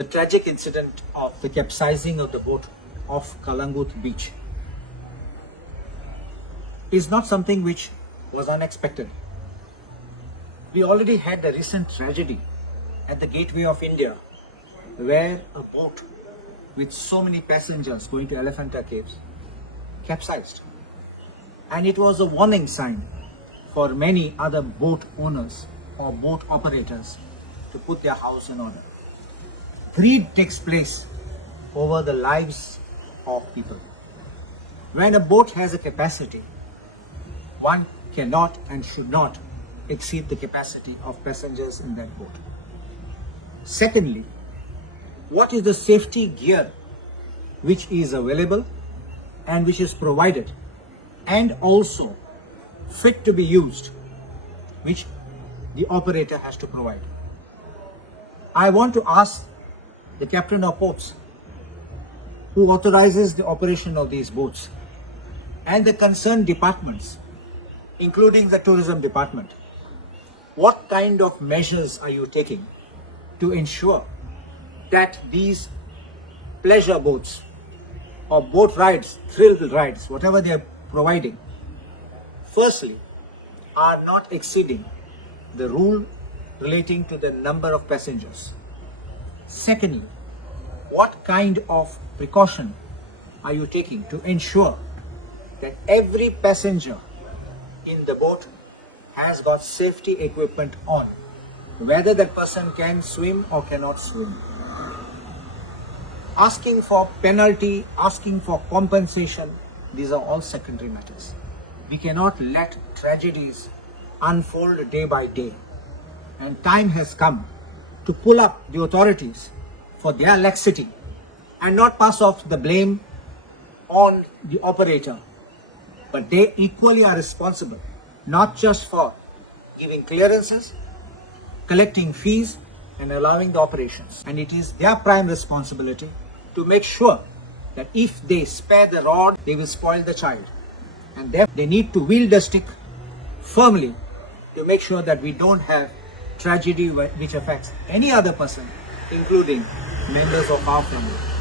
The tragic incident of the capsizing of the boat off Calangute beach is not something which was unexpected. We already had the recent tragedy at the gateway of India where a boat with so many passengers going to Elephanta Caves capsized. And it was a warning sign for many other boat owners or boat operators to put their house in order. Greed takes place over the lives of people. When a boat has a capacity, one cannot and should not exceed the capacity of passengers in that boat. Secondly, what is the safety gear which is available and which is provided and also fit to be used, which the operator has to provide. I want to ask the captain of boats who authorizes the operation of these boats and the concerned departments, including the tourism department, what kind of measures are you taking to ensure that these pleasure boats or boat rides, thrill rides, whatever they are providing, firstly, are not exceeding the rule relating to the number of passengers. Secondly, what kind of precaution are you taking to ensure that every passenger in the boat has got safety equipment on, whether that person can swim or cannot swim? Asking for penalty, asking for compensation, these are all secondary matters. We cannot let tragedies unfold day by day. And time has come to pull up the authorities for their laxity and not pass off the blame on the operator. But they equally are responsible, not just for giving clearances, collecting fees and allowing the operations. And it is their prime responsibility to make sure that if they spare the rod, they will spoil the child. And therefore, they need to wield the stick firmly to make sure that we don't have tragedy which affects any other person, including members of our family.